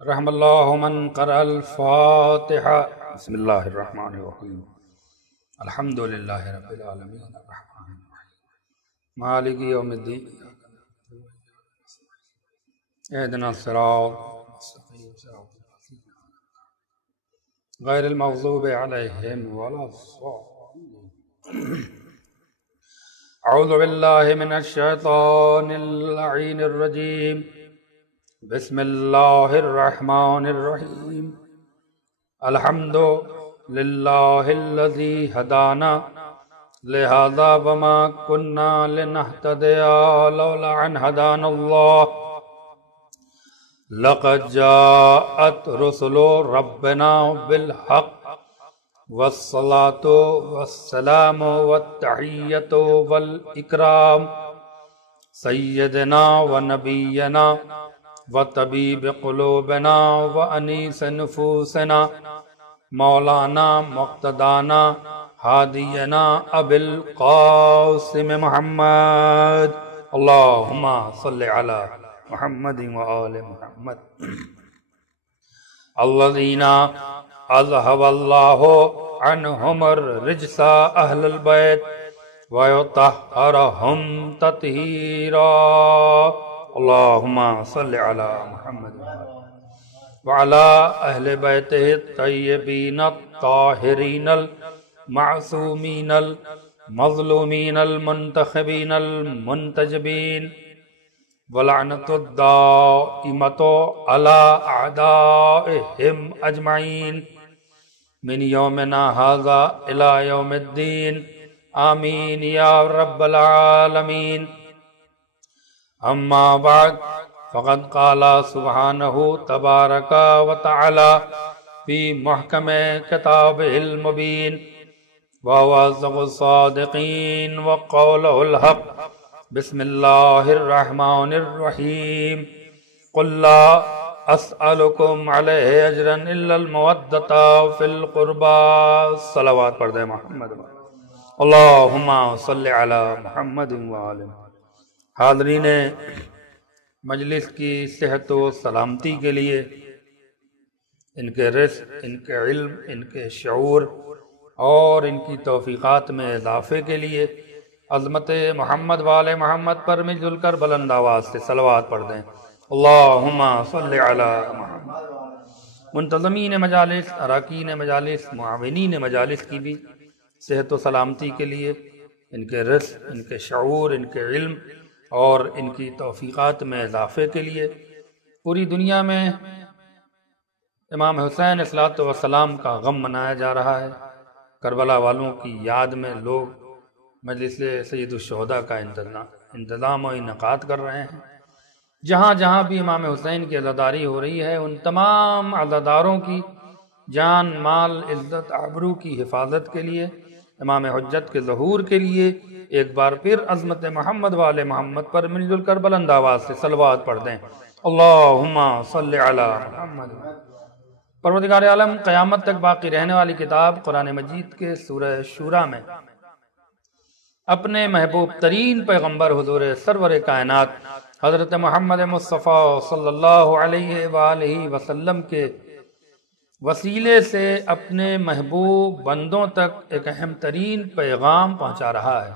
رحم اللہ من قرأ الفاتحہ بسم اللہ الرحمن الرحیم الحمد للہ رب العالمین الرحمن الرحیم مالک یوم الدین اہدنا الصراط المستقیم غیر المغضوب علیہم ولا الضالین اعوذ باللہ من الشیطان اللعین الرجیم بسم اللہ الرحمن الرحیم الحمد للہ الذی ہدانا لہذا وما کننا لنہتدی لولا ان ہدانا اللہ لقد جاءت رسل ربنا بالحق والصلاة والسلام والتحیۃ والاکرام سیدنا ونبینا وطبیب قلوبنا وانیس نفوسنا مولانا مقتدانا ہادینا ابی القاسم محمد اللہم صلی علی محمد وآل محمد الذین اذہب اللہ عنہم الرجس اہل البیت ویطہرہم تطہیرا اللہم صلی علی محمد وعلی اہل بیتہ الطیبین الطاہرین المعصومین المظلومین المنتخبین المنتجبین ولعنت الدائمۃ علی اعدائہم اجمعین من یومنا ھذا الی یوم الدین آمین یا رب العالمین اما بعد فقد قال سبحانہ تبارک و تعالی فی محکم کتابہ المبین وهو اصدق الصادقین وقولہ الحق بسم اللہ الرحمن الرحیم قل لا اسألکم علیہ اجرا الا المودۃ فی القربى صلوات پڑھ دیں محمد اللہم صلی علی محمد وآل محمد۔ حاضرین مجلس کی صحت و سلامتی کے لیے، ان کے رزق، ان کے علم، ان کے شعور اور ان کی توفیقات میں اضافے کے لیے عظمت محمد وآل محمد پر مل جل کر بلند آواز سے صلوات پڑھ دیں اللہم صلی علی محمد۔ منتظمین مجالس، اراکین مجالس، معاونین مجالس کی بھی صحت و سلامتی کے لیے، ان کے رزق، ان کے شعور، ان کے علم اور ان کی توفیقات میں اضافے کے لیے پوری دنیا میں امام حسین علیہ السلام کا غم منایا جا رہا ہے۔ کربلا والوں کی یاد میں لوگ مجلس سید الشہداء کا انتظام و انعقاد کر رہے ہیں۔ جہاں جہاں بھی امام حسین کی عزاداری ہو رہی ہے، ان تمام عزاداروں کی جان، مال، عزت، آبرو کی حفاظت کے لیے، امام حجت کے ظہور کے لیے ایک بار پھر عظمت محمد والے محمد پر مل جل کر بلند آواز سے صلوات پڑھ دیں اللہم صلی علی محمد۔ پروردگار عالم قیامت تک باقی رہنے والی کتاب قرآن مجید کے سورہ شورى میں اپنے محبوب ترین پیغمبر حضور سرور کائنات حضرت محمد مصطفیٰ صلی اللہ علیہ وآلہ وسلم کے وسیلے سے اپنے محبوب بندوں تک ایک اہم ترین پیغام پہنچا رہا ہے۔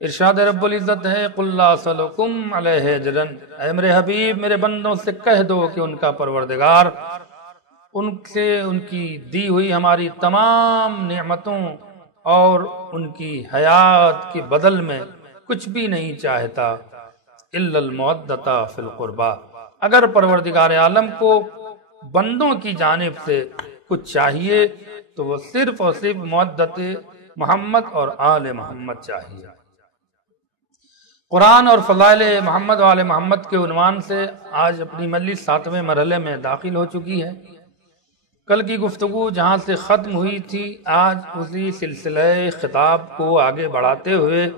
ارشاد رب العزت ہے قل لا اسألکم علیہ اجرا، اے میرے حبیب میرے بندوں سے کہہ دو کہ ان کا پروردگار ان سے ان کی دی ہوئی ہماری تمام نعمتوں اور ان کی حیات کے بدل میں کچھ بھی نہیں چاہتا الا المودۃ فی القربى، اگر پروردگار عالم کو بندوں کی جانب سے کچھ چاہیے تو وہ صرف اور صرف مودت محمد اور آل محمد چاہیے۔ قرآن اور فضائل محمد و آل محمد کے عنوان سے آج اپنی مجلس 7ویں مرحلے میں داخل ہو چکی ہے۔ کل کی گفتگو جہاں سے ختم ہوئی تھی، آج اسی سلسلہ خطاب کو آگے بڑھاتے ہوئے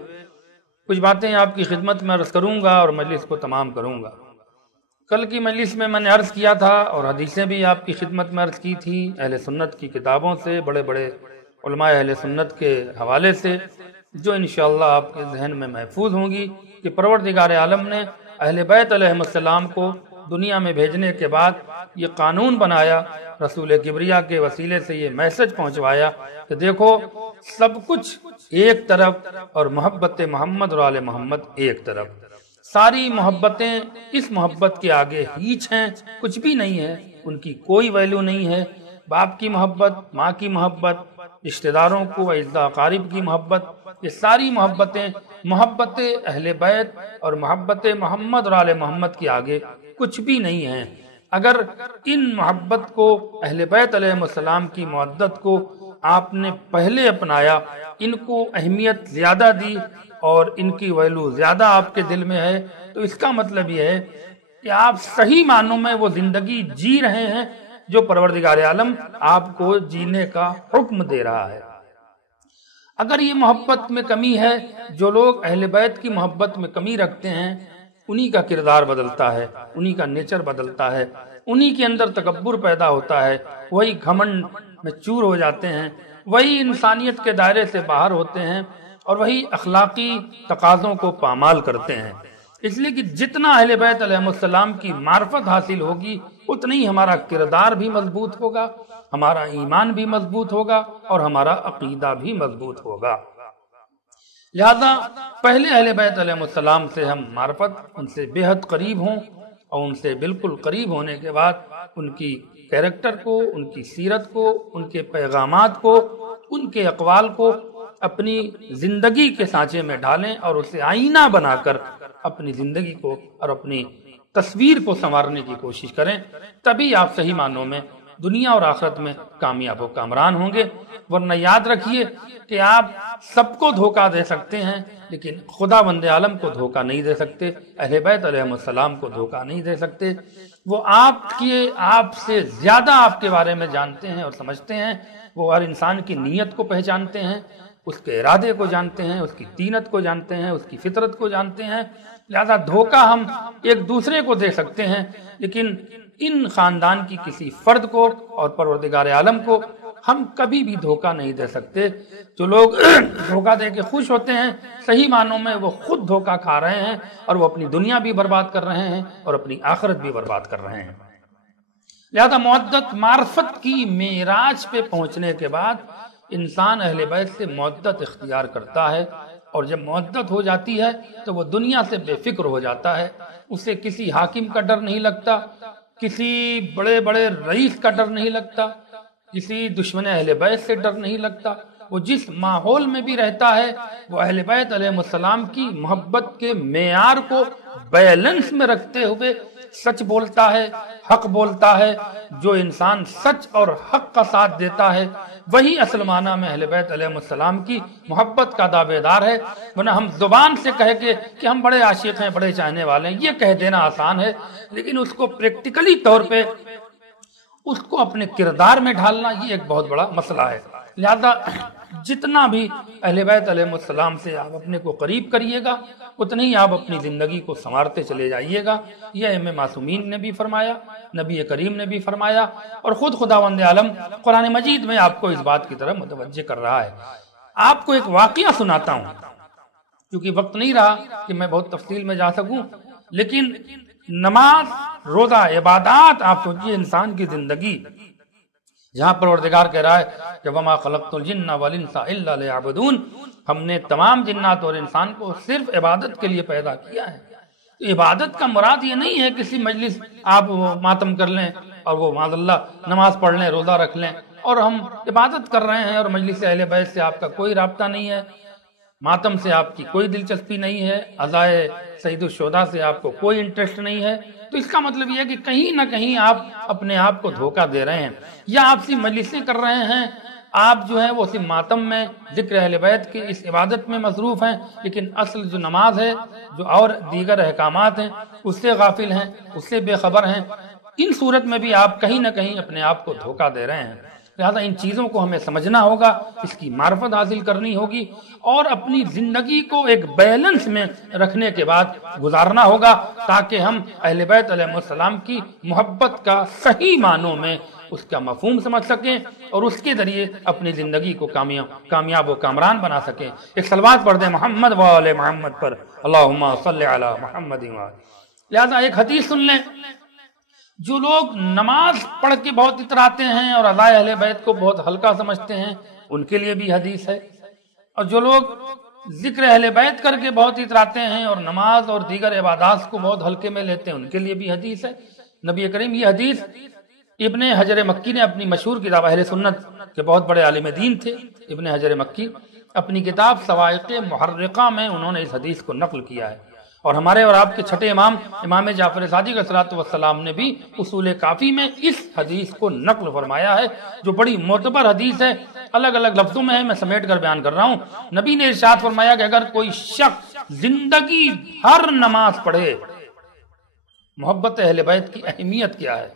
کچھ باتیں آپ کی خدمت میں عرض کروں گا اور مجلس کو تمام کروں گا۔ کل کی مجلس میں نے عرض کیا تھا اور حدیثیں بھی آپ کی خدمت میں عرض کی تھی، اہل سنت کی کتابوں سے، بڑے بڑے علماء اہل سنت کے حوالے سے، جو انشاءاللہ آپ کے ذہن میں محفوظ ہوں گی کہ پروردگار عالم نے اہل بیت علیہ السلام کو دنیا میں بھیجنے کے بعد یہ قانون بنایا، رسول کبریا کے وسیلے سے یہ میسج پہنچوایا کہ دیکھو سب کچھ ایک طرف اور محبت محمد اور آل محمد ایک طرف، ساری محبتیں اس محبت کے آگے ہیچ ہیں، کچھ بھی نہیں ہے، ان کی کوئی ویلیو نہیں ہے۔ باپ کی محبت، ماں کی محبت، رشتہ داروں کو، اعزاء اقارب کی محبت، یہ ساری محبتیں محبت اہل بیت اور محبت محمد اور آل محمد کے آگے کچھ بھی نہیں ہیں۔ اگر ان محبت کو، اہل بیت علیہ السلام کی مودت کو آپ نے پہلے اپنایا، ان کو اہمیت زیادہ دی اور ان کی ویلو زیادہ آپ کے دل میں ہے، تو اس کا مطلب یہ ہے کہ آپ صحیح معنوں میں وہ زندگی جی رہے ہیں جو پروردگار عالم آپ کو جینے کا حکم دے رہا ہے۔ اگر یہ محبت میں کمی ہے، جو لوگ اہل بیت کی محبت میں کمی رکھتے ہیں انہی کا کردار بدلتا ہے، انہی کا نیچر بدلتا ہے، انہی کے اندر تکبر پیدا ہوتا ہے، وہی گھمنڈ میں چور ہو جاتے ہیں، وہی انسانیت کے دائرے سے باہر ہوتے ہیں اور وہی اخلاقی تقاضوں کو پامال کرتے ہیں۔ اس لیے کہ جتنا اہل بیت علیہ السلام کی معرفت حاصل ہوگی اتنا ہی ہمارا کردار بھی مضبوط ہوگا، ہمارا ایمان بھی مضبوط ہوگا اور ہمارا عقیدہ بھی مضبوط ہوگا۔ لہذا پہلے اہل بیت علیہ السلام سے ہم معرفت، ان سے بے حد قریب ہوں، اور ان سے بالکل قریب ہونے کے بعد ان کی کیریکٹر کو، ان کی سیرت کو، ان کے پیغامات کو، ان کے اقوال کو اپنی زندگی کے سانچے میں ڈالیں اور اسے آئینہ بنا کر اپنی زندگی کو اور اپنی تصویر کو سنوارنے کی کوشش کریں، تبھی آپ صحیح معنوں میں دنیا اور آخرت میں کامیاب و کامران ہوں گے۔ ورنہ یاد رکھیے کہ آپ سب کو دھوکہ دے سکتے ہیں لیکن خدا بند عالم کو دھوکہ نہیں دے سکتے، اہل بیت علیہ السلام کو دھوکہ نہیں دے سکتے۔ وہ آپ سے زیادہ آپ کے بارے میں جانتے ہیں اور سمجھتے ہیں، وہ ہر انسان کی نیت کو پہچانتے ہیں، اس کے ارادے کو جانتے ہیں، اس کی طینت کو جانتے ہیں، اس کی فطرت کو جانتے ہیں۔ لہذا دھوکہ ہم ایک دوسرے کو دے سکتے ہیں لیکن ان خاندان کی کسی فرد کو اور پروردگار عالم کو ہم کبھی بھی دھوکہ نہیں دے سکتے۔ جو لوگ دھوکہ دے کے خوش ہوتے ہیں صحیح معنوں میں وہ خود دھوکہ کھا رہے ہیں اور وہ اپنی دنیا بھی برباد کر رہے ہیں اور اپنی آخرت بھی برباد کر رہے ہیں۔ لہذا مودت معرفت کی معراج پہ پہنچنے کے بعد انسان اہل بیت سے مودت اختیار کرتا ہے، اور جب مودت ہو جاتی ہے تو وہ دنیا سے بے فکر ہو جاتا ہے، اسے کسی حاکم کا ڈر نہیں لگتا، کسی بڑے بڑے رئیس کا ڈر نہیں لگتا، کسی دشمن اہل بیت سے ڈر نہیں لگتا۔ وہ جس ماحول میں بھی رہتا ہے وہ اہل بیت علیہ السلام کی محبت کے معیار کو بیلنس میں رکھتے ہوئے سچ بولتا ہے، حق بولتا ہے۔ جو انسان سچ اور حق کا ساتھ دیتا ہے وہی اصل معنی میں اہل بیت علیہ السلام کی محبت کا دعوے دار ہے۔ ورنہ ہم زبان سے کہہ کے کہ ہم بڑے عاشق ہیں، بڑے چاہنے والے ہیں، یہ کہہ دینا آسان ہے، لیکن اس کو پریکٹیکلی طور پہ اس کو اپنے کردار میں ڈھالنا یہ ایک بہت بڑا مسئلہ ہے۔ لہذا جتنا بھی اہل بیت علیہ السلام سے آپ اپنے کو قریب کریے گا اتنا ہی آپ اپنی زندگی کو سنوارتے چلے جائیے گا۔ یہ ائمہ معصومین نے بھی فرمایا، نبی کریم نے بھی فرمایا، اور خود خداوند عالم قرآن مجید میں آپ کو اس بات کی طرف متوجہ کر رہا ہے۔ آپ کو ایک واقعہ سناتا ہوں، کیونکہ وقت نہیں رہا کہ میں بہت تفصیل میں جا سکوں، لیکن نماز، روزہ، عبادات، آپ سوچئے انسان کی زندگی جہاں پروردگار کہہ رہا ہے کہ وَمَا خَلَقْتُ الْجِنَّ وَالْإِنسَ إِلَّا لِيَعْبُدُونَ، ہم نے تمام جنات اور انسان کو صرف عبادت کے لیے پیدا کیا ہے۔ تو عبادت کا مراد یہ نہیں ہے کسی مجلس آپ ماتم کر لیں اور وہ معاذ اللہ نماز پڑھ لیں، روزہ رکھ لیں اور ہم عبادت کر رہے ہیں اور مجلس اہل بیت سے آپ کا کوئی رابطہ نہیں ہے، ماتم سے آپ کی کوئی دلچسپی نہیں ہے، عزائے سید الشہداء سے آپ کو کوئی انٹرسٹ نہیں ہے، تو اس کا مطلب یہ ہے کہ کہیں نہ کہیں آپ اپنے آپ کو دھوکہ دے رہے ہیں، یا آپ سی مجلسیں کر رہے ہیں، آپ جو ہیں وہ صرف ماتم میں ذکر اہل بیت کی اس عبادت میں مصروف ہیں، لیکن اصل جو نماز ہے، جو اور دیگر احکامات ہیں، اس سے غافل ہیں، اس سے بے خبر ہیں۔ ان صورت میں بھی آپ کہیں نہ کہیں اپنے آپ کو دھوکہ دے رہے ہیں۔ لہذا ان چیزوں کو ہمیں سمجھنا ہوگا، اس کی معرفت حاصل کرنی ہوگی اور اپنی زندگی کو ایک بیلنس میں رکھنے کے بعد گزارنا ہوگا تاکہ ہم اہل بیت علیہ السلام کی محبت کا صحیح معنوں میں اس کا مفہوم سمجھ سکیں اور اس کے ذریعے اپنی زندگی کو کامیاب و کامران بنا سکیں۔ ایک صلوات پڑھ دیں محمد و آل محمد پر، اللہم صلی علی محمد و آل۔ لہذا ایک حدیث سن لیں جو لوگ نماز پڑھ کے بہت اتراتے ہیں اور ادائے اہل بیت کو بہت ہلکا سمجھتے ہیں ان کے لیے بھی حدیث ہے، اور جو لوگ ذکر اہل بیت کر کے بہت اتراتے ہیں اور نماز اور دیگر عبادات کو بہت ہلکے میں لیتے ہیں ان کے لیے بھی حدیث ہے۔ نبی کریم یہ حدیث ابن حجر مکی نے اپنی مشہور کتاب، اہل سنت کے بہت بڑے عالم دین تھے ابن حجر مکی، اپنی کتاب صواعق محرقہ میں انہوں نے اس حدیث کو نقل کیا ہے۔ اور ہمارے اور آپ کے چھٹے امام امام جعفر صادق علیہ الصلوۃ والسلام نے بھی اصول کافی میں اس حدیث کو نقل فرمایا ہے، جو بڑی معتبر حدیث ہے، الگ الگ لفظوں میں ہے، میں سمیٹ کر بیان کر رہا ہوں۔ نبی نے ارشاد فرمایا کہ اگر کوئی شخص زندگی بھر نماز پڑھے، محبت اہل بیت کی اہمیت کیا ہے،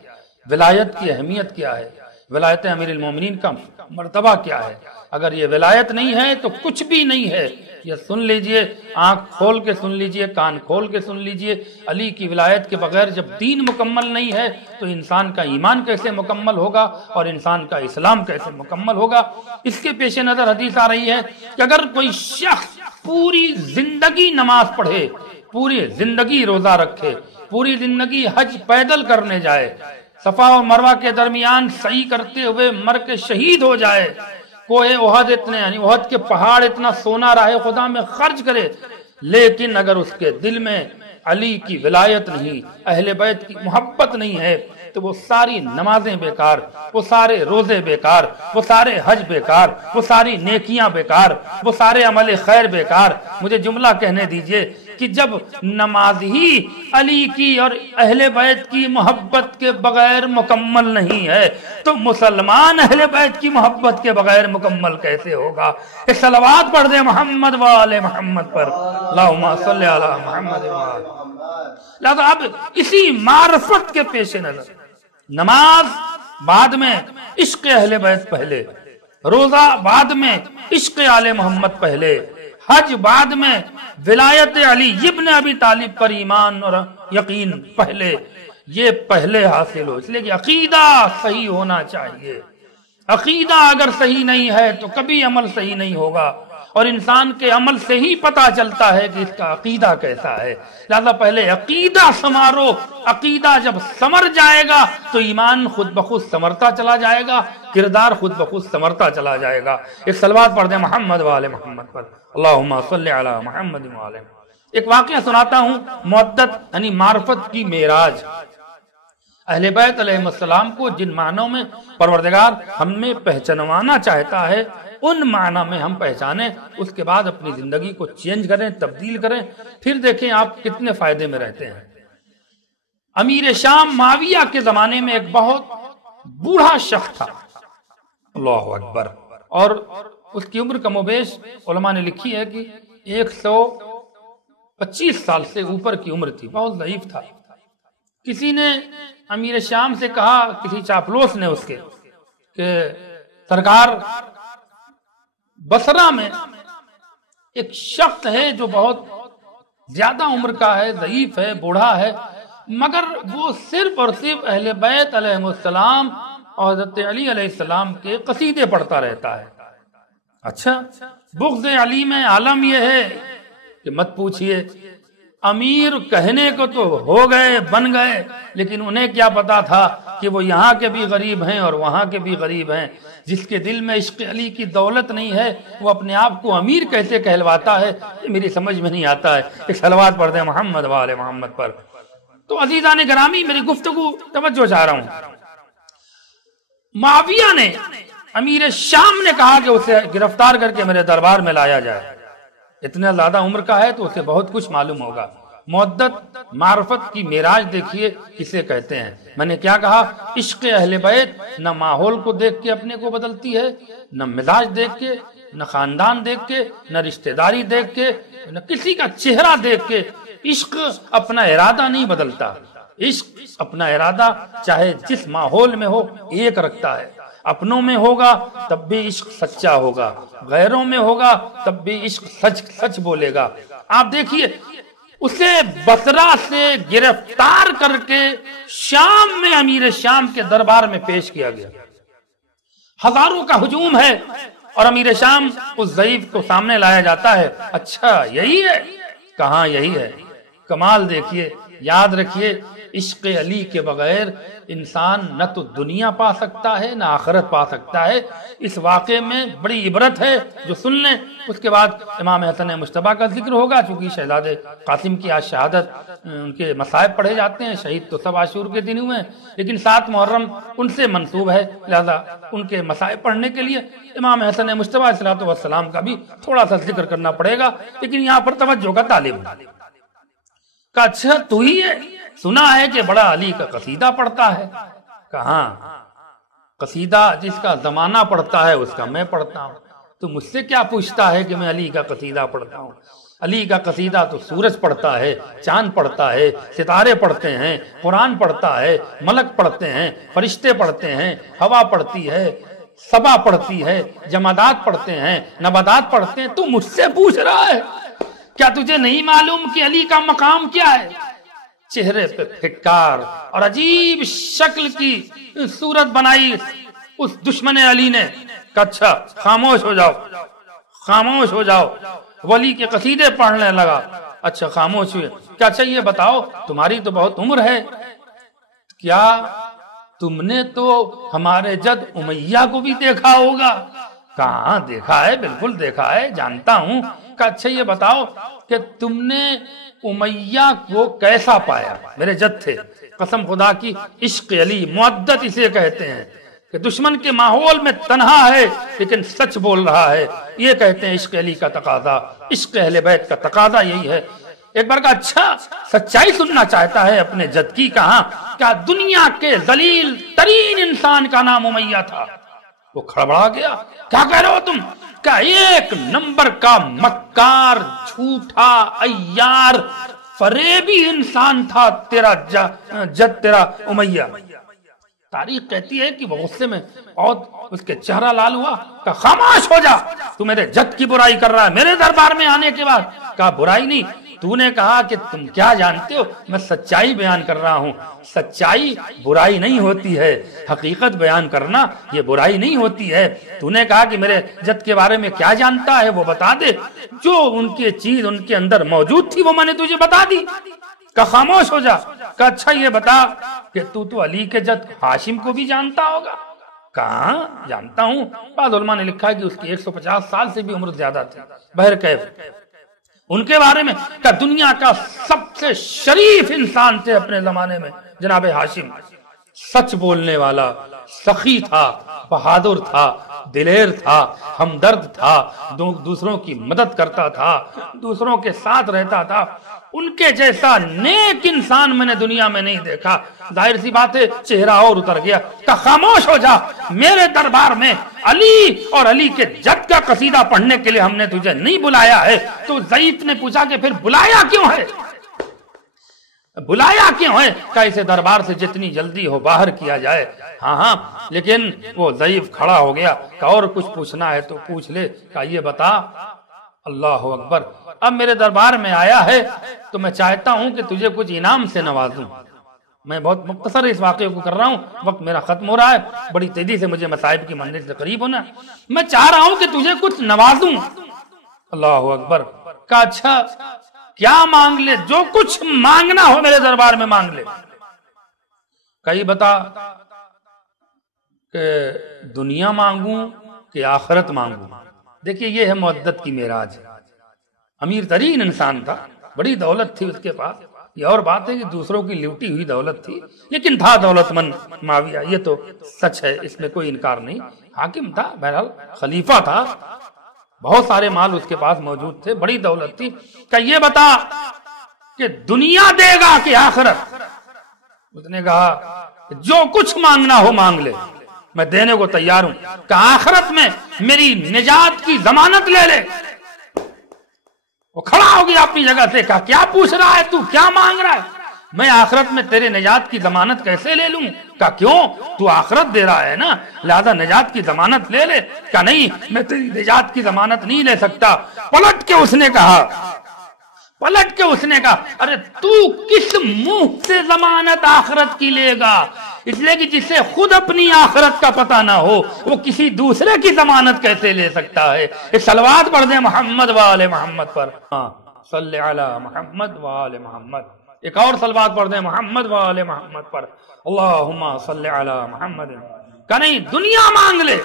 ولایت کی اہمیت کیا ہے، ولایت امیر المومنین کا مرتبہ کیا ہے، اگر یہ ولایت نہیں ہے تو کچھ بھی نہیں ہے۔ یہ سن لیجئے، آنکھ کھول کے سن لیجئے، کان کھول کے سن لیجئے، علی کی ولایت کے بغیر جب دین مکمل نہیں ہے تو انسان کا ایمان کیسے مکمل ہوگا اور انسان کا اسلام کیسے مکمل ہوگا۔ اس کے پیش نظر حدیث آ رہی ہے کہ اگر کوئی شخص پوری زندگی نماز پڑھے، پوری زندگی روزہ رکھے، پوری زندگی حج پیدل کرنے جائے، صفا اور مروہ کے درمیان سعی کرتے ہوئے مر کے شہید ہو جائے، کوہ احد اتنے یعنی احد کے پہاڑ اتنا سونا راہ خدا میں خرچ کرے، لیکن اگر اس کے دل میں علی کی ولایت نہیں، اہل بیت کی محبت نہیں ہے تو وہ ساری نمازیں بیکار، وہ سارے روزے بیکار، وہ سارے حج بیکار، وہ ساری نیکیاں بیکار، وہ سارے عمل خیر بیکار۔ مجھے جملہ کہنے دیجئے کہ جب نماز ہی علی کی اور اہل بیت کی محبت کے بغیر مکمل نہیں ہے تو مسلمان اہل بیت کی محبت کے بغیر مکمل کیسے ہوگا؟ ایک صلوات پڑھ دیں محمد و آل محمد پر، اللہم صلی علی محمد و آل۔ لہذا اب اسی معرفت کے پیش نظر نماز بعد میں، عشق اہل بیت پہلے، روزہ بعد میں، عشق آل محمد پہلے، حج بعد میں، ولایت علی ابن ابی طالب پر ایمان اور یقین پہلے، یہ پہلے حاصل ہو، اس لیے کہ عقیدہ صحیح ہونا چاہیے۔ عقیدہ اگر صحیح نہیں ہے تو کبھی عمل صحیح نہیں ہوگا، اور انسان کے عمل سے ہی پتہ چلتا ہے کہ اس کا عقیدہ کیسا ہے۔ لہذا پہلے عقیدہ سنوارو، عقیدہ جب سمر جائے گا تو ایمان خود بخود سمرتا چلا جائے گا، کردار خود بخود سمرتا چلا جائے گا۔ ایک صلوات پڑھ دیں محمد و آل محمد پر، اللہم صلی علی محمد و آل۔ ایک واقعہ سناتا ہوں، معدت یعنی معرفت کی معراج۔ اہل بیت علیہ السلام کو جن معنوں میں پروردگار ہم میں پہچانوانا چاہتا ہے ان معنی میں ہم پہچانیں، اس کے بعد اپنی زندگی کو چینج کریں، تبدیل کریں، پھر دیکھیں آپ کتنے فائدے میں رہتے ہیں۔ امیر شام معاویہ کے زمانے میں ایک بہت بوڑھا شخص تھا، اللہ اکبر، اور اس کی عمر کم و بیش علماء نے لکھی ہے کہ 125 سال سے اوپر کی عمر تھی، بہت ضعیف تھا۔ کسی نے امیر شام سے کہا، کسی چاپلوس نے اس کے، کہ سرکار بصرہ میں ایک شخص ہے جو بہت زیادہ عمر کا ہے، ضعیف ہے، بوڑھا ہے، مگر وہ صرف اور صرف اہل بیت علیہ السلام اور حضرت علی علیہ السلام کے قصیدے پڑھتا رہتا ہے۔ اچھا، بغض علی میں عالم یہ ہے کہ مت پوچھئے، امیر کہنے کو تو ہو گئے، بن گئے، لیکن انہیں کیا پتا تھا کہ وہ یہاں کے بھی غریب ہیں اور وہاں کے بھی غریب ہیں۔ جس کے دل میں عشق علی کی دولت نہیں ہے وہ اپنے آپ کو امیر کیسے کہلواتا ہے، یہ میری سمجھ میں نہیں آتا ہے۔ ایک صلوات پڑھ دیں محمد و آل محمد پر۔ تو عزیزان گرامی، میری گفتگو توجہ چاہ رہا ہوں۔ معاویہ نے، امیر شام نے کہا کہ اسے گرفتار کر کے میرے دربار میں لایا جائے، اتنا زیادہ عمر کا ہے تو اسے بہت کچھ معلوم ہوگا۔ معدت معرفت کی معراج دیکھیے کسے کہتے ہیں۔ میں نے کیا کہا، عشق اہل بیت نہ ماحول کو دیکھ کے اپنے کو بدلتی ہے، نہ مزاج دیکھ کے، نہ خاندان دیکھ کے، نہ رشتہ داری دیکھ کے، نہ کسی کا چہرہ دیکھ کے۔ عشق اپنا ارادہ نہیں بدلتا، عشق اپنا ارادہ چاہے جس ماحول میں ہو ایک رکھتا ہے۔ اپنوں میں ہوگا تب بھی عشق سچا ہوگا، غیروں میں ہوگا تب بھی عشق سچ بولے گا۔ آپ دیکھیے، اسے بصرہ سے گرفتار کر کے شام میں امیر شام کے دربار میں پیش کیا گیا۔ ہزاروں کا ہجوم ہے اور امیر شام اس ضعیف کو سامنے لایا جاتا ہے۔ اچھا یہی ہے؟ کہاں یہی ہے؟ کمال دیکھیے، یاد رکھیے، عشق علی کے بغیر انسان نہ تو دنیا پا سکتا ہے نہ آخرت پا سکتا ہے۔ اس واقعے میں بڑی عبرت ہے جو سن لیں۔ اس کے بعد امام حسن مجتبیٰ کا ذکر ہوگا، چونکہ شہزادے قاسم کی آج شہادت، ان کے مصائب پڑھے جاتے ہیں، شہید تو سب عاشور کے دن ہوئے ہیں، لیکن 7 محرم ان سے منسوب ہے، لہذا ان کے مصائب پڑھنے کے لیے امام حسن مجتبیٰ علیہ السلام کا بھی تھوڑا سا ذکر کرنا پڑے گا، لیکن یہاں پر توجہ کا طالب ہے کہ اچھا تو ہی ہے، سنا ہے کہ بڑا علی کا قصیدہ پڑھتا ہے۔ کہاں قصیدہ جس کا زمانہ پڑھتا ہے اس کا میں پڑھتا ہوں، تو مجھ سے کیا پوچھتا ہے کہ میں علی کا قصیدہ پڑھتا ہوں؟ علی کا قصیدہ تو سورج پڑھتا ہے، چاند پڑھتا ہے، ستارے پڑھتے ہیں، قرآن پڑھتا ہے، ملک پڑھتے ہیں، فرشتے پڑھتے ہیں، ہوا پڑھتی ہے، سبا پڑھتی ہے، جمادات پڑھتے ہیں، نباتات پڑھتے ہیں، تو مجھ سے پوچھ رہا ہے؟ کیا تجھے نہیں معلوم کہ علی کا مقام کیا ہے؟ چہرے پہ پھٹکار اور عجیب شکل کی صورت بنائی اس دشمن علی نے کہ اچھا خاموش ہو جاؤ، خاموش ہو جاؤ۔ ولی کے قصیدے پڑھنے لگا۔ اچھا خاموش ہوئے کہ اچھا یہ بتاؤ تمہاری تو بہت عمر ہے، کیا تم نے تو ہمارے جد امیہ کو بھی دیکھا ہوگا؟ کہاں دیکھا ہے، بالکل دیکھا ہے، جانتا ہوں۔ کہ اچھا یہ بتاؤ کہ تم نے امیہ کو کیسا پایا؟ میرے جد تھے، قسم خدا کی، عشق علی معدت اسے کہتے ہیں کہ دشمن کے ماحول میں تنہا ہے لیکن سچ بول رہا ہے، یہ کہتے ہیں عشق علی کا تقاضا، عشق اہل بیت کا تقاضا یہی ہے۔ ایک بار کہا اچھا سچائی سننا چاہتا ہے اپنے جد کی؟ کہاں؟ کیا دنیا کے ذلیل ترین انسان کا نام امیہ تھا؟ وہ کھڑبڑا گیا، کیا کہہ رہے ہو تم؟ کیا 1 نمبر کا مکار، جھوٹا، عیار، فریبی انسان تھا تیرا جد، تیرا امیہ۔ تاریخ کہتی ہے کہ وہ غصے میں اور اس کے چہرہ لال ہوا، کہا خاموش ہو جا، تو میرے جد کی برائی کر رہا ہے میرے دربار میں آنے کے بعد۔ کہا برائی نہیں، تو نے کہا کہ تم کیا جانتے ہو، میں سچائی بیان کر رہا ہوں۔ سچائی برائی نہیں ہوتی ہے، حقیقت بیان کرنا یہ برائی نہیں ہوتی ہے۔ تو نے کہا کہ میرے جد کے بارے میں کیا جانتا ہے وہ بتا دے، جو ان کی چیز ان کے اندر موجود تھی وہ میں نے تجھے بتا دی۔ کہ خاموش ہو جا۔ کہ اچھا یہ بتا کہ تو علی کے جد ہاشم کو بھی جانتا ہوگا؟ کہاں جانتا ہوں، بعض علماء نے لکھا ہے کہ اس کی 150 سال سے بھی عمر زیادہ تھی۔ بہرکیف ان کے بارے میں کہ دنیا کا سب سے شریف انسان تھے اپنے زمانے میں جناب ہاشم، سچ بولنے والا، سخی تھا، بہادر تھا، دلیر تھا، ہمدرد تھا، دوسروں کی مدد کرتا تھا، دوسروں کے ساتھ رہتا تھا۔ ان کے جیسا نیک انسان میں نے دنیا میں نہیں دیکھا۔ ظاہر سی بات ہے چہرہ اور اتر گیا۔ کہ خاموش ہو جا، میرے دربار میں علی اور علی کے جد کا قصیدہ پڑھنے کے لیے ہم نے تجھے نہیں بلایا ہے۔ تو ضعیف نے پوچھا کہ پھر بلایا کیوں ہے؟ بلایا کیوں ہے؟ کہ اسے دربار سے جتنی جلدی ہو باہر کیا جائے۔ ہاں لیکن وہ ضعیف کھڑا ہو گیا کہ اور کچھ پوچھنا ہے تو پوچھ لے۔ کہ یہ بتا، اللہ اکبر، اب میرے دربار میں آیا ہے تو میں چاہتا ہوں کہ تجھے کچھ انعام سے نوازوں۔ میں بہت مختصر اس واقعے کو کر رہا ہوں، وقت میرا ختم ہو رہا ہے، بڑی تیزی سے مجھے مصائب کی منزل سے قریب ہونا ہے۔ میں چاہ رہا ہوں کہ تجھے کچھ نوازوں۔ اللہ اکبر۔ کہ اچھا کیا مانگ لے، جو کچھ مانگنا ہو میرے دربار میں مانگ لے۔ کہیں بتا کہ دنیا مانگوں کہ آخرت مانگوں؟ دیکھیے یہ ہے مودت کی معراج۔ امیر ترین انسان تھا، بڑی دولت تھی اس کے پاس، یہ اور بات ہے کہ دوسروں کی لوٹی ہوئی دولت تھی، لیکن تھا دولت مند معاویہ، یہ تو سچ ہے، اس میں کوئی انکار نہیں۔ حاکم تھا، بہرحال خلیفہ تھا، بہت سارے مال اس کے پاس موجود تھے، بڑی دولت تھی۔ کہ یہ بتا کہ دنیا دے گا کہ آخرت؟ اس نے کہا کہ جو کچھ مانگنا ہو مانگ لے، میں دینے کو تیار ہوں۔ کہ آخرت میں میری نجات کی ضمانت لے لے۔ وہ کھڑا ہو گیا اپنی جگہ سے، کہا کیا پوچھ رہا ہے تو، کیا مانگ رہا ہے؟ میں آخرت میں تیرے نجات کی ضمانت کیسے لے لوں؟ کہا کیوں؟ تو آخرت دے رہا ہے نا، لہذا نجات کی ضمانت لے لے۔ کہا نہیں، میں تیری نجات کی ضمانت نہیں لے سکتا۔ پلٹ کے اس نے کہا، ارے تو کس منہ سے ضمانت آخرت کی لے گا؟ اس لیے کہ جسے خود اپنی آخرت کا پتہ نہ ہو وہ کسی دوسرے کی ضمانت کیسے لے سکتا ہے؟ ایک صلوات پڑھ دیں محمد و آل محمد پر، صلی علی محمد و آل محمد۔ ایک اور صلوات پڑھ دیں محمد و آل محمد پر، اللہم صلی علی محمد۔ کہ نہیں، دنیا مانگ لے،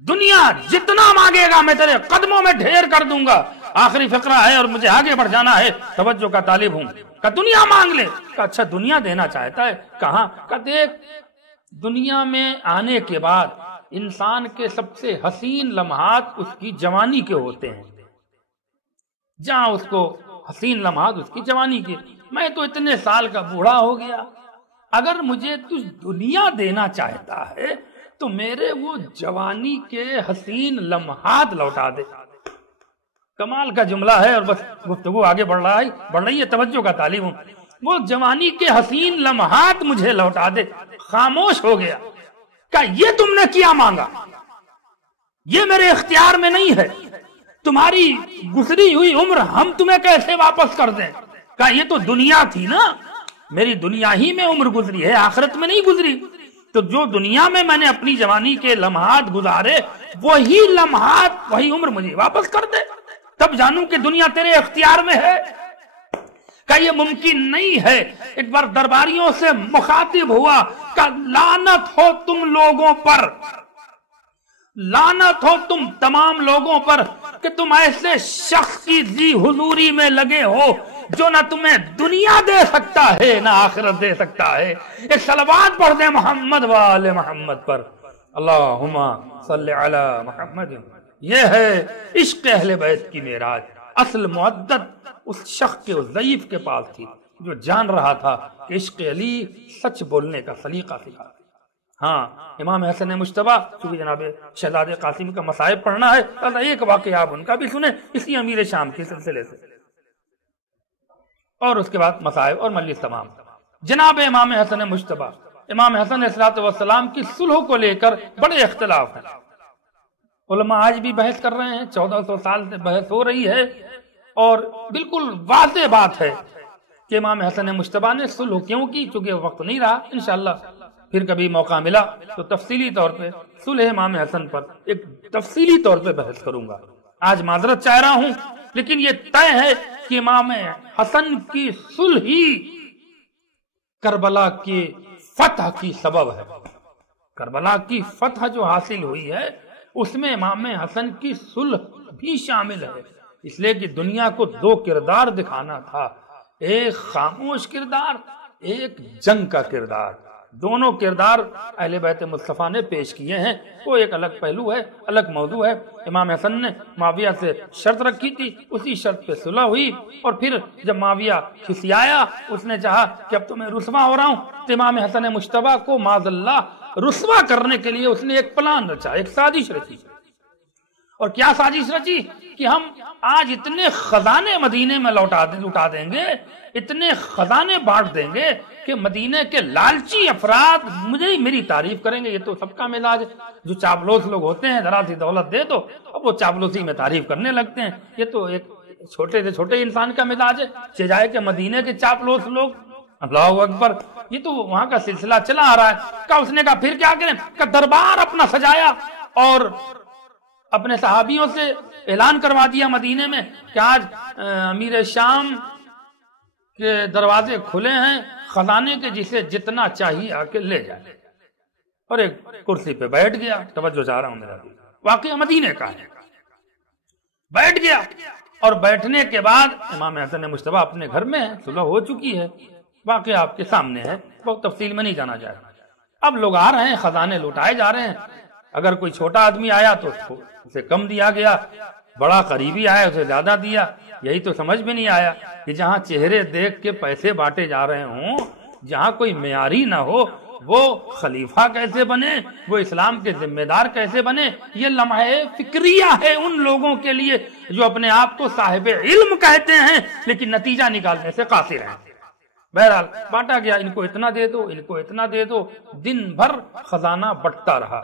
دنیا جتنا مانگے گا میں تیرے قدموں میں ڈھیر کر دوں گا۔ آخری فقرہ ہے اور مجھے آگے بڑھ جانا ہے، توجہ کا طالب ہوں۔ کہ دنیا مانگ لے، کہ اچھا دنیا دینا چاہتا ہے، کہاں؟ کہ دیکھ، دنیا میں آنے کے بعد انسان کے سب سے حسین لمحات اس کی جوانی کے ہوتے ہیں، جہاں اس کو حسین لمحات اس کی جوانی کے۔ میں تو اتنے سال کا بوڑھا ہو گیا، اگر مجھے تجھ دنیا دینا چاہتا ہے تو میرے وہ جوانی کے حسین لمحات لوٹا دے۔ کمال کا جملہ ہے، اور بس گفتگو آگے بڑھ رہی ہے، توجہ کا طالب ہوں۔ وہ جوانی کے حسین لمحات مجھے لوٹا دے۔ خاموش ہو گیا کہ یہ تم نے کیا مانگا، یہ میرے اختیار میں نہیں ہے، تمہاری گزری ہوئی عمر ہم تمہیں کیسے واپس کر دیں؟ کہ یہ تو دنیا تھی نا، میری دنیا ہی میں عمر گزری ہے، آخرت میں نہیں گزری۔ تو جو دنیا میں نے اپنی جوانی کے لمحات گزارے، وہی لمحات، وہی عمر مجھے واپس کر دے، تب جانوں کہ دنیا تیرے اختیار میں ہے۔ کہ یہ ممکن نہیں ہے۔ ایک بار درباریوں سے مخاطب ہوا کہ لعنت ہو تم لوگوں پر، لعنت ہو تم تمام لوگوں پر کہ تم ایسے شخص کی ذی حضوری میں لگے ہو جو نہ تمہیں دنیا دے سکتا ہے نہ آخرت دے سکتا ہے۔ ایک صلوات پڑھ دیں محمد و آل محمد پر، اللہم صلی علی محمد۔ یہ ہے عشق اہل بیت کی معراج۔ اصل معدت اس شخص کے، اس ضعیف کے پاس تھی جو جان رہا تھا کہ عشق علی سچ بولنے کا سلیقہ سکھا۔ ہاں، امام حسن مجتبیٰ، چونکہ جناب شہزادے قاسم کا مصائب پڑھنا ہے، ایک واقعہ آپ ان کا بھی سنیں اسی امیر شام کے سلسلے سے، اور اس کے بعد مصائب اور مجلس تمام۔ جناب امام حسن مجتبیٰ، امام حسن علیہ السلام کی صلح کو لے کر بڑے اختلاف ہیں، علماء آج بھی بحث کر رہے ہیں، 1400 سال سے بحث ہو رہی ہے، اور بالکل واضح بات ہے کہ امام حسن مجتبیٰ نے صلح کیوں کی، چونکہ وقت نہیں رہا۔ انشاءاللہ پھر کبھی موقع ملا تو تفصیلی طور پہ صلح امام حسن پر ایک تفصیلی طور پہ بحث کروں گا۔ آج معذرت چاہ رہا ہوں، لیکن یہ طے ہے کہ امام حسن کی صلح ہی کربلا کی فتح کی سبب ہے۔ کربلا کی فتح جو حاصل ہوئی ہے اس میں امام حسن کی صلح بھی شامل ہے، اس لیے کہ دنیا کو دو کردار دکھانا تھا، ایک خاموش کردار، ایک جنگ کا کردار۔ دونوں کردار اہل بیت مصطفیٰ نے پیش کیے ہیں، وہ ایک الگ پہلو ہے، الگ موضوع ہے۔ امام حسن نے معاویہ سے شرط رکھی تھی، اسی شرط پہ صلح ہوئی، اور پھر جب معاویہ کھسیایا، اس نے چاہا کہ اب تو میں رسوا ہو رہا ہوں، تو امام حسن مجتبیٰ کو معاذ اللہ رسوا کرنے کے لیے اس نے ایک پلان رچا، ایک سازش رچی۔ اور کیا سازش رچی کہ ہم آج اتنے خزانے مدینے میں لوٹا دیں گے، اتنے خزانے بانٹ دیں گے کہ مدینے کے لالچی افراد مجھے میری تعریف کریں گے۔ یہ تو سب کا مزاج ہے، جو چاپلوس لوگ ہوتے ہیں ذرا سی دولت دے دو اب وہ چاپلوسی میں تعریف کرنے لگتے ہیں۔ یہ تو ایک چھوٹے سے چھوٹے انسان کا مزاج ہے، چجائے کہ مدینے کے چاپلوس لوگ، اللہ اکبر، یہ تو وہاں کا سلسلہ چلا آ رہا ہے۔ کہ اس نے کہا پھر کیا کریں، کہ دربار اپنا سجایا اور اپنے صحابیوں سے اعلان کروا دیا مدینے میں کہ آج امیر شام کے دروازے کھلے ہیں، خزانے کے جسے جتنا چاہیے آ کے لے جائے۔ اور ایک کرسی پہ بیٹھ گیا، توجہ چاہ رہا ہوں میرا، واقعہ مدینے کا ہے، بیٹھ گیا، اور بیٹھنے کے بعد امام حسن مجتبیٰ اپنے گھر میں ہے، صلح ہو چکی ہے، واقعہ آپ کے سامنے ہے، بہت تفصیل میں نہیں جانا چاہے۔ اب لوگ آ رہے ہیں، خزانے لوٹائے جا رہے ہیں، اگر کوئی چھوٹا آدمی آیا تو اسے کم دیا گیا، بڑا قریبی آیا اسے زیادہ دیا۔ یہی تو سمجھ میں نہیں آیا کہ جہاں چہرے دیکھ کے پیسے بانٹے جا رہے ہوں، جہاں کوئی معیاری نہ ہو، وہ خلیفہ کیسے بنے، وہ اسلام کے ذمہ دار کیسے بنے؟ یہ لمحہ فکریہ ہے ان لوگوں کے لیے جو اپنے آپ کو صاحب علم کہتے ہیں لیکن نتیجہ نکالنے سے قاصر ہیں۔ بہرحال بانٹا گیا، ان کو اتنا دے دو، ان کو اتنا دے دو، دن بھر خزانہ بٹتا رہا۔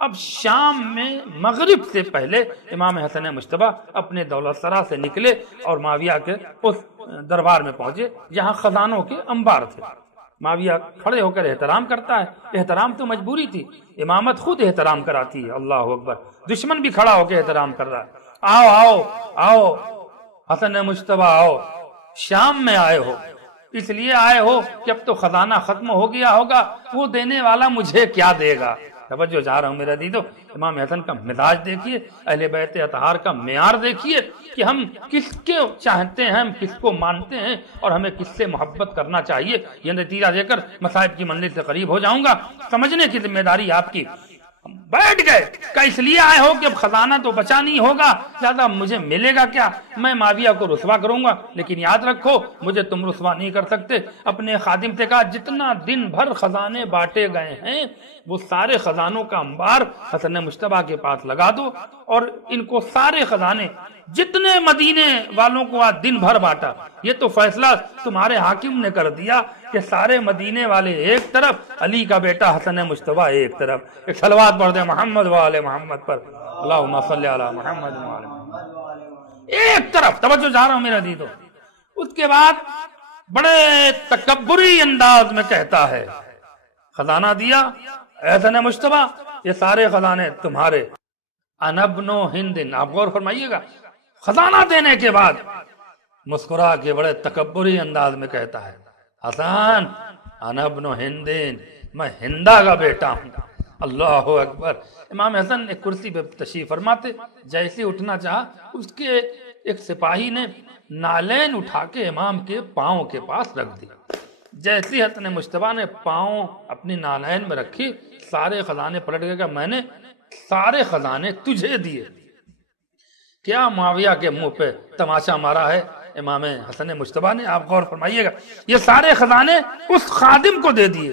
اب شام میں مغرب سے پہلے امام حسن مجتبیٰ اپنے دولت سرا سے نکلے اور معاویہ کے اس دربار میں پہنچے جہاں خزانوں کے انبار تھے۔ معاویہ کھڑے ہو کر احترام کرتا ہے، احترام تو مجبوری تھی، امامت خود احترام کراتی ہے، اللہ اکبر۔ دشمن بھی کھڑا ہو کے احترام کر رہا ہے، آؤ آؤ آؤ حسن مجتبیٰ آؤ، شام میں آئے ہو، اس لیے آئے ہو کہ اب تو خزانہ ختم ہو گیا ہوگا، وہ دینے والا مجھے کیا دے گا؟ توجہ چاہ رہا ہوں میرا دیدو، امام حسن کا مزاج دیکھیے، اہل بیت اطہار کا معیار دیکھیے کہ ہم کس کے چاہتے ہیں، ہم کس کو مانتے ہیں اور ہمیں کس سے محبت کرنا چاہیے۔ یہ نتیجہ دے کر مصائب کی منزل سے قریب ہو جاؤں گا، سمجھنے کی ذمہ داری آپ کی۔ بیٹھ گئے کہ اس لیے آئے ہو کہ اب خزانہ تو بچا نہیں ہوگا، زیادہ مجھے ملے گا کیا؟ میں معاویہ کو رسوا کروں گا، لیکن یاد رکھو مجھے تم رسوا نہیں کر سکتے۔ اپنے خادم سے کہا جتنا دن بھر خزانے بانٹے گئے ہیں وہ سارے خزانوں کا انبار حسن مجتبیٰ کے پاس لگا دو، اور ان کو سارے خزانے جتنے مدینے والوں کو آج دن بھر بانٹا، یہ تو فیصلہ تمہارے حاکم نے کر دیا کہ سارے مدینے والے ایک طرف، علی کا بیٹا حسن مجتبیٰ ایک طرف۔ ایک صلوات پڑھ دیں محمد وآل محمد پر، اللہم صلی علی محمد وآل محمد۔ ایک طرف، توجہ جا رہا ہوں میرا دیدو۔ اس کے بعد بڑے تکبری انداز میں کہتا ہے خزانہ دیا حسن مجتبیٰ، یہ سارے خزانے تمہارے، انا ابن ہند۔ آپ غور فرمائیے گا، خزانہ دینے کے بعد مسکرا کے بڑے تکبری انداز میں کہتا ہے حسن انا ابن ہند، میں ہندا کا بیٹا ہوں۔ اللہ اکبر۔ امام حسن ایک کرسی پہ تشریف فرماتے، جیسے اٹھنا چاہا اس کے ایک سپاہی نے نالین اٹھا کے امام کے پاؤں کے پاس رکھ دی۔ جیسے حسن مجتبیٰ نے پاؤں اپنی نالین میں رکھی، سارے خزانے پلٹ گئے کہ میں نے سارے خزانے تجھے دیے۔ کیا معاویہ کے منہ پہ تماشا مارا ہے امام حسن مجتبیٰ نے، آپ غور فرمائیے گا۔ یہ سارے خزانے اس خادم کو دے دیے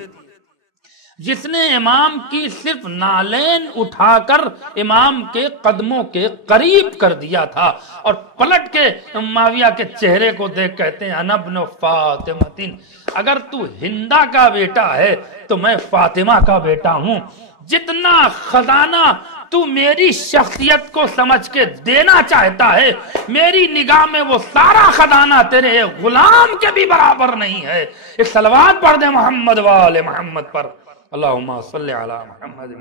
جس نے امام کی صرف نالین اٹھا کر امام کے قدموں کے قریب کر دیا تھا، اور پلٹ کے معاویہ کے چہرے کو دیکھ کہتے ہیں انا ابن فاطمہ، اگر تو ہندا کا بیٹا ہے تو میں فاطمہ کا بیٹا ہوں۔ جتنا خزانہ تو میری شخصیت کو سمجھ کے دینا چاہتا ہے، میری نگاہ میں وہ سارا خزانہ تیرے غلام کے بھی برابر نہیں ہے۔ ایک صلوات پڑھ دے محمد وآل محمد پر، اللہم صلی علی محمد۔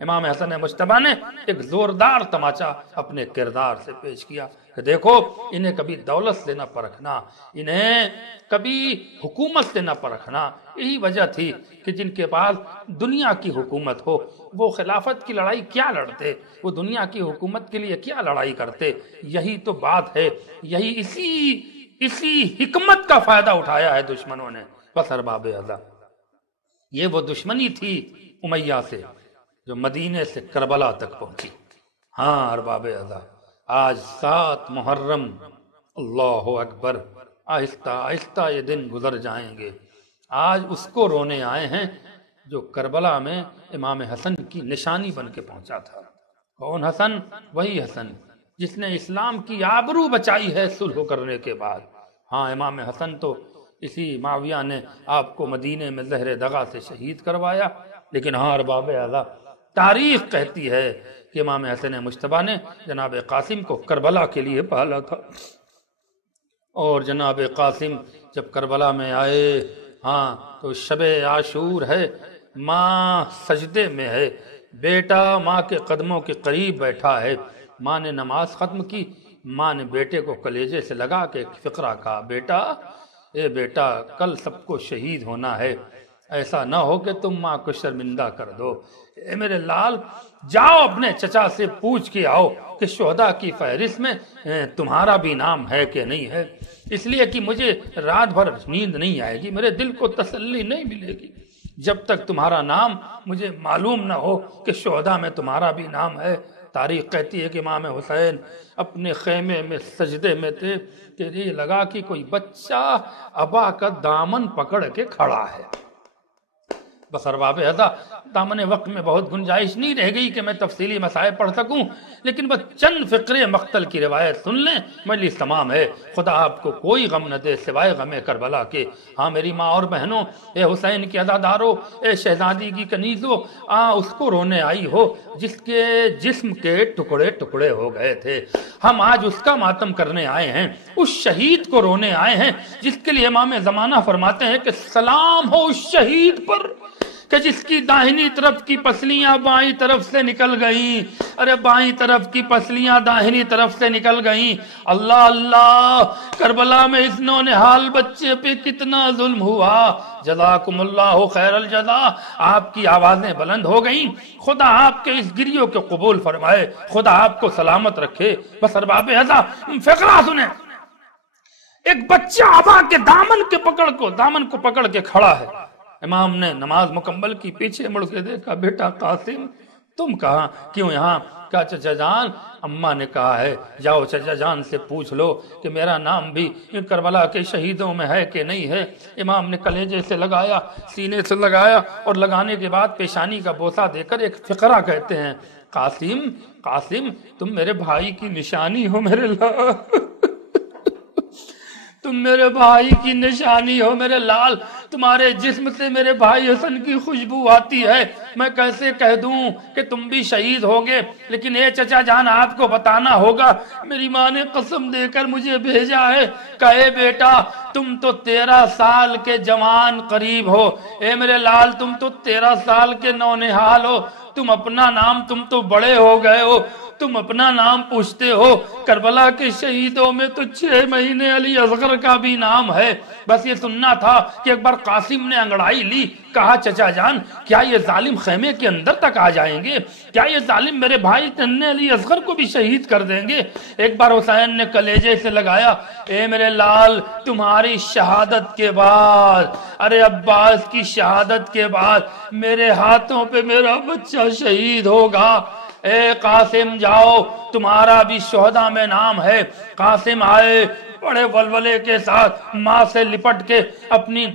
امام حسن مجتبیٰ نے ایک زوردار تماچا اپنے کردار سے پیش کیا کہ دیکھو انہیں کبھی دولت سے نہ پرکھنا، انہیں کبھی حکومت سے نہ پرکھنا۔ یہی وجہ تھی کہ جن کے پاس دنیا کی حکومت ہو وہ خلافت کی لڑائی کیا لڑتے، وہ دنیا کی حکومت کے لیے کیا لڑائی کرتے۔ یہی تو بات ہے، یہی اسی حکمت کا فائدہ اٹھایا ہے دشمنوں نے۔ بس ارباب اعضا، یہ وہ دشمنی تھی امیہ سے جو مدینے سے کربلا تک پہنچی۔ ہاں ارباب اعضا، آج 7 محرم، اللہ اکبر، آہستہ آہستہ یہ دن گزر جائیں گے۔ آج اس کو رونے آئے ہیں جو کربلا میں امام حسن کی نشانی بن کے پہنچا تھا۔ کون حسن؟ وہی حسن جس نے اسلام کی آبرو بچائی ہے صلح کرنے کے بعد۔ ہاں امام حسن تو اسی معاویہ نے آپ کو مدینے میں زہر دغا سے شہید کروایا، لیکن ہاں ارباب اعضا، تاریخ کہتی ہے کہ امام حسن مجتبیٰ نے جناب قاسم کو کربلا کے لیے پالا تھا، اور جناب قاسم جب کربلا میں آئے، ہاں تو شب عاشور ہے، ماں سجدے میں ہے، بیٹا ماں کے قدموں کے قریب بیٹھا ہے۔ ماں نے نماز ختم کی، ماں نے بیٹے کو کلیجے سے لگا کے ایک فقرہ کہا، بیٹا اے بیٹا، کل سب کو شہید ہونا ہے، ایسا نہ ہو کہ تم ماں کو شرمندہ کر دو۔ اے میرے لال، جاؤ اپنے چچا سے پوچھ کے آؤ کہ شہداء کی فہرست میں تمہارا بھی نام ہے کہ نہیں ہے، اس لیے کہ مجھے رات بھر نیند نہیں آئے گی، میرے دل کو تسلی نہیں ملے گی جب تک تمہارا نام مجھے معلوم نہ ہو کہ شہداء میں تمہارا بھی نام ہے۔ تاریخ کہتی ہے کہ امام حسین اپنے خیمے میں سجدے میں تھے کہ یہ لگا کہ کوئی بچہ ابا کا دامن پکڑ کے کھڑا ہے۔ بس ارباب اعضا، دامن وقت میں بہت گنجائش نہیں رہ گئی کہ میں تفصیلی مسائل پڑھ سکوں، لیکن بس چند فقرے مقتل کی روایت سن لیں، مجلس تمام ہے۔ خدا آپ کو کوئی غم نہ دے سوائے غم کربلا کے۔ ہاں میری ماں اور بہنوں، اے حسین کی عزادارو، اے شہزادی کی کنیزو، اس کو رونے آئی ہو جس کے جسم کے ٹکڑے ٹکڑے ہو گئے تھے۔ ہم آج اس کا ماتم کرنے آئے ہیں، اس شہید کو رونے آئے ہیں جس کے لیے امام زمانہ فرماتے ہیں کہ سلام ہو اس شہید پر کہ جس کی داہنی طرف کی پسلیاں بائیں طرف سے نکل گئیں، ارے بائیں طرف کی پسلیاں داہنی طرف سے نکل گئیں۔ اللہ اللہ، کربلا میں اس نونہال بچے پہ کتنا ظلم ہوا، جزاکم اللہ خیر الجزا۔ آپ کی آوازیں بلند ہو گئیں، خدا آپ کے اس گریوں کو قبول فرمائے، خدا آپ کو سلامت رکھے۔ بس ارباب ازا فقرہ سنیں، ایک بچہ ابا کے دامن کو پکڑ کے کھڑا ہے۔ امام نے نماز مکمل کی، پیچھے مڑ کے دیکھا، بیٹا قاسم تم کہاں، کیوں یہاں؟ کہا چچا جان اماں نے کہا ہے جاؤ چچا جان سے پوچھ لو کہ میرا نام بھی کربلا کے شہیدوں میں ہے کہ نہیں ہے۔ امام نے کلیجے سے لگایا، سینے سے لگایا، اور لگانے کے بعد پیشانی کا بوسہ دے کر ایک فقرہ کہتے ہیں، قاسم قاسم تم میرے بھائی کی نشانی ہو میرے لال، تم میرے بھائی کی نشانی ہو میرے لال، تمہارے جسم سے میرے بھائی حسن کی خوشبو آتی ہے، میں کیسے کہہ دوں کہ تم بھی شہید ہوگے، لیکن اے چچا جان آپ کو بتانا ہوگا، میری ماں نے قسم دے کر مجھے بھیجا ہے، کہے بیٹا تم تو 13 سال کے جوان قریب ہو، اے میرے لال تم تو 13 سال کے نونہال ہو، تم اپنا نام، تم تو بڑے ہو گئے ہو، تم اپنا نام پوچھتے ہو، کربلا کے شہیدوں میں تو 6 مہینے علی اصغر کا بھی نام ہے۔ بس یہ سننا تھا کہ ایک بار قاسم نے انگڑائی لی، کہا چچا جان کیا یہ ظالم خیمے کے اندر تک آ جائیں گے؟ کیا یہ ظالم میرے بھائی ننھے علی اصغر کو بھی شہید کر دیں گے؟ ایک بار حسین نے کلیجے سے لگایا، اے میرے لال تمہاری شہادت کے بعد، ارے عباس کی شہادت کے بعد میرے ہاتھوں پہ میرا بچہ شہید ہوگا۔ اے قاسم جاؤ، تمہارا بھی شہداء میں نام ہے۔ قاسم آئے بڑے ولولے کے ساتھ، ماں سے لپٹ کے اپنی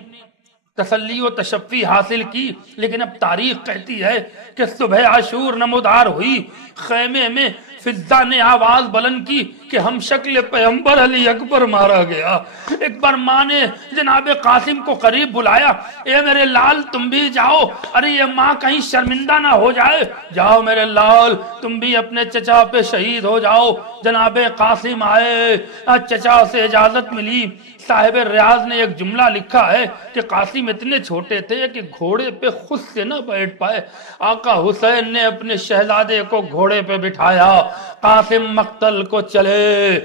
تسلی و تشفی حاصل کی، لیکن اب تاریخ کہتی ہے کہ صبح عاشور نمودار ہوئی، خیمے میں فضا نے آواز بلند کی کہ ہم شکل پیغمبر علی اکبر مارا گیا۔ ایک بار ماں نے جناب قاسم کو قریب بلایا، اے میرے لال تم بھی جاؤ، ارے یہ ماں کہیں شرمندہ نہ ہو جائے، جاؤ میرے لال تم بھی اپنے چچا پہ شہید ہو جاؤ۔ جناب قاسم آئے، چچا سے اجازت ملی۔ صاحب ریاض نے ایک جملہ لکھا ہے کہ قاسم اتنے چھوٹے تھے کہ گھوڑے پہ خود سے نہ بیٹھ پائے، آقا حسین نے اپنے شہزادے کو گھوڑے پہ بٹھایا، قاسم مقتل کو چلے،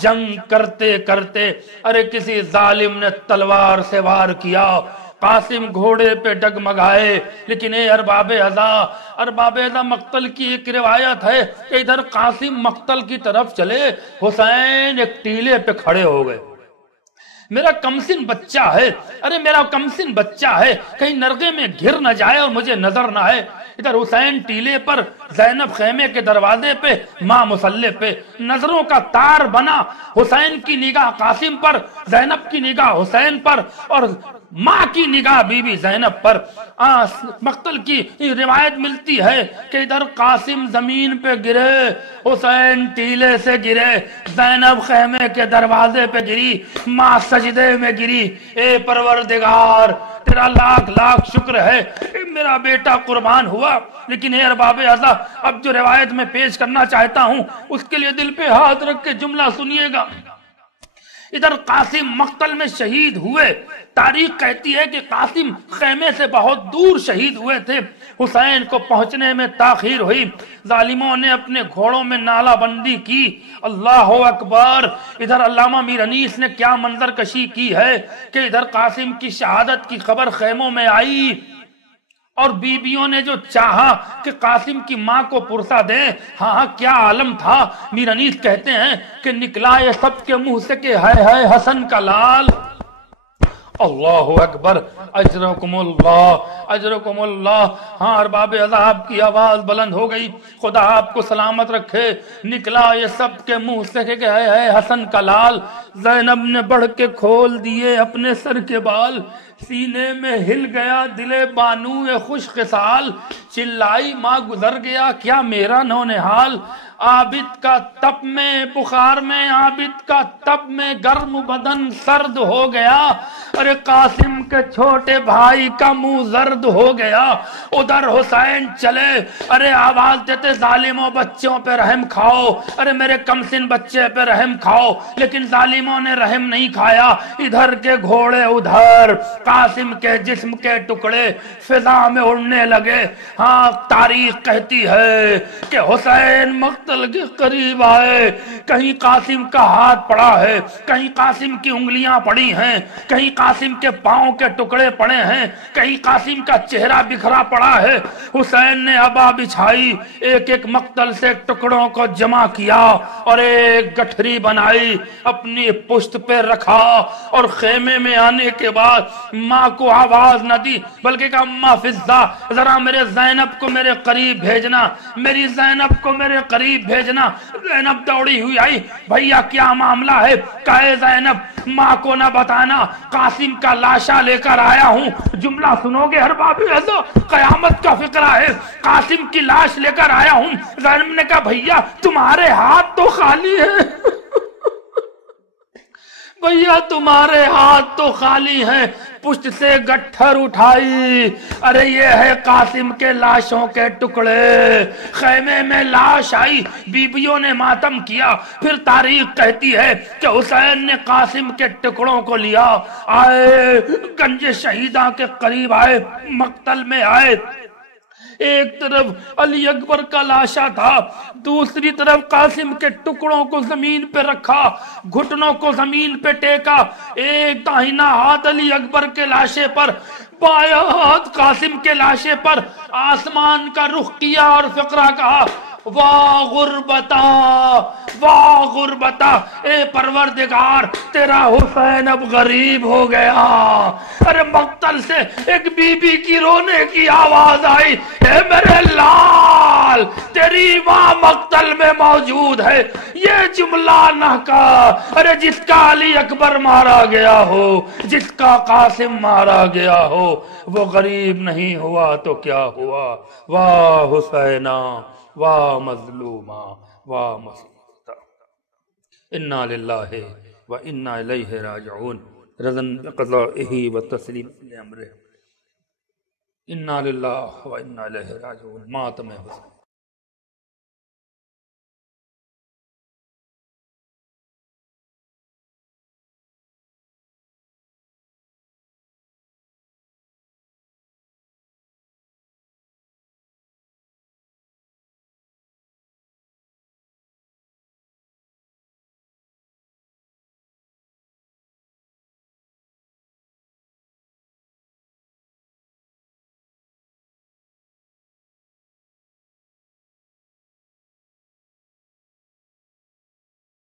جنگ کرتے کرتے ارے کسی ظالم نے تلوار سے وار کیا، قاسم گھوڑے پہ ڈگمگائے، لیکن اے ارباب ازا مقتل کی ایک روایت ہے کہ ادھر قاسم مقتل کی طرف چلے، حسین ایک ٹیلے پہ کھڑے ہو گئے، میرا کمسن بچہ ہے، ارے میرا کمسن بچہ ہے، کہیں نرغے میں گر نہ جائے اور مجھے نظر نہ آئے۔ ادھر حسین ٹیلے پر، زینب خیمے کے دروازے پہ، ماں مسلح پہ، نظروں کا تار بنا، حسین کی نگاہ قاسم پر، زینب کی نگاہ حسین پر، اور ماں کی نگاہ بی بی زینب پر۔ مقتل کی روایت ملتی ہے کہ ادھر قاسم زمین پہ گرے، حسین ٹیلے سے گرے، زینب خیمے کے دروازے پہ گری، ماں سجدے میں گری۔ اے پروردگار تیرا لاکھ لاکھ شکر ہے، میرا بیٹا قربان ہوا، لیکن اے ارباب ازا اب جو روایت میں پیش کرنا چاہتا ہوں اس کے لیے دل پہ ہاتھ رکھ کے جملہ سنیے گا۔ ادھر قاسم مقتل میں شہید ہوئے، تاریخ کہتی ہے کہ قاسم خیمے سے بہت دور شہید ہوئے تھے، حسین کو پہنچنے میں تاخیر ہوئی، ظالموں نے اپنے گھوڑوں میں نالہ بندی کی، اللہ اکبر۔ ادھر علامہ میر انیس نے کیا منظر کشی کی ہے کہ ادھر قاسم کی شہادت کی خبر خیموں میں آئی، اور بیویوں نے جو چاہا کہ قاسم کی ماں کو پرسہ دیں، ہاں کیا عالم تھا۔ میر انیس کہتے ہیں کہ نکلا یہ سب کے منہ سے کہ ہے حسن کا لال۔ اللہ اکبر، اجرکم اللہ۔ ہاں ارباب ازا آپ کی آواز بلند ہو گئی، خدا آپ کو سلامت رکھے۔ نکلا یہ سب کے منہ سے کہ ہے حسن کا لال۔ زینب نے بڑھ کے کھول دیے اپنے سر کے بال، سینے میں ہل گیا دل بانو خوش خصال، چلائی ماں گزر گیا کیا میرا نونہال۔ عابد کا تپ میں بخار میں، عابد کا تپ میں گرم بدن سرد ہو گیا، ارے قاسم کے چھوٹے بھائی کا منہ زرد ہو گیا۔ ادھر حسین چلے، ارے آواز دیتے ظالموں بچوں پہ رحم کھاؤ، ارے میرے کمسن بچے پہ رحم کھاؤ، لیکن ظالموں نے رحم نہیں کھایا۔ ادھر کے گھوڑے ادھر، قاسم کے جسم کے ٹکڑے فضا میں اڑنے لگے۔ ہاں تاریخ کہتی ہے کہ حسین مقتل کے قریب آئے، کہیں قاسم کا ہاتھ پڑا ہے، کہیں قاسم کی انگلیاں پڑی ہیں، کہیں قاسم کے پاؤں کے ٹکڑے پڑے ہیں، کہیں قاسم کا چہرہ بکھرا پڑا ہے۔ حسین نے ابا بچھائی، ایک ایک مقتل سے ٹکڑوں کو جمع کیا اور ایک گٹھری بنائی، اپنی پشت پہ رکھا، اور خیمے میں آنے کے بعد ماں کو آواز نہ دی بلکہ کہا اماں فضہ ذرا میرے زینب کو میرے قریب بھیجنا، میری زینب کو میرے قریب بھیجنا۔ زینب دوڑی ہوئی آئی، بھیا کیا معاملہ ہے؟ کہے زینب ماں کو نہ بتانا، قاسم کا لاشا لے کر آیا ہوں۔ جملہ سنو گے ہر بابی ایسا قیامت کا فکرہ ہے، قاسم کی لاش لے کر آیا ہوں۔ زینب نے کہا بھیا تمہارے ہاتھ تو خالی ہیں، بھیا تمہارے ہاتھ تو خالی ہیں۔ پشت سے گٹھر اٹھائی، ارے یہ ہے قاسم کے لاشوں کے ٹکڑے۔ خیمے میں لاش آئی، بیبیوں نے ماتم کیا۔ پھر تاریخ کہتی ہے کہ حسین نے قاسم کے ٹکڑوں کو لیا، آئے گنج شہیدہ کے قریب آئے، مقتل میں آئے۔ ایک طرف علی اکبر کا لاشا تھا، دوسری طرف قاسم کے ٹکڑوں کو زمین پہ رکھا، گھٹنوں کو زمین پہ ٹیکا، ایک داہنا ہاتھ علی اکبر کے لاشے پر، بایاں ہاتھ قاسم کے لاشے پر، آسمان کا رخ کیا اور فقرہ کہا واہ غربتا واہ غربتا، اے پروردگار تیرا حسین اب غریب ہو گیا۔ ارے مقتل سے ایک بی بی کی رونے کی آواز آئی، اے میرے لال تیری ماں مقتل میں موجود ہے۔ یہ جملہ نہ کہا، ارے جس کا علی اکبر مارا گیا ہو، جس کا قاسم مارا گیا ہو، وہ غریب نہیں ہوا تو کیا ہوا؟ واہ حسینہ واہ مظلومہ واہ مسلمہ، انا للہ و انا الیہ راجعون، رضن بقضائہ و تسلیم امرہ، انا للہ و انا الیہ راجعون۔ ماتم حسین۔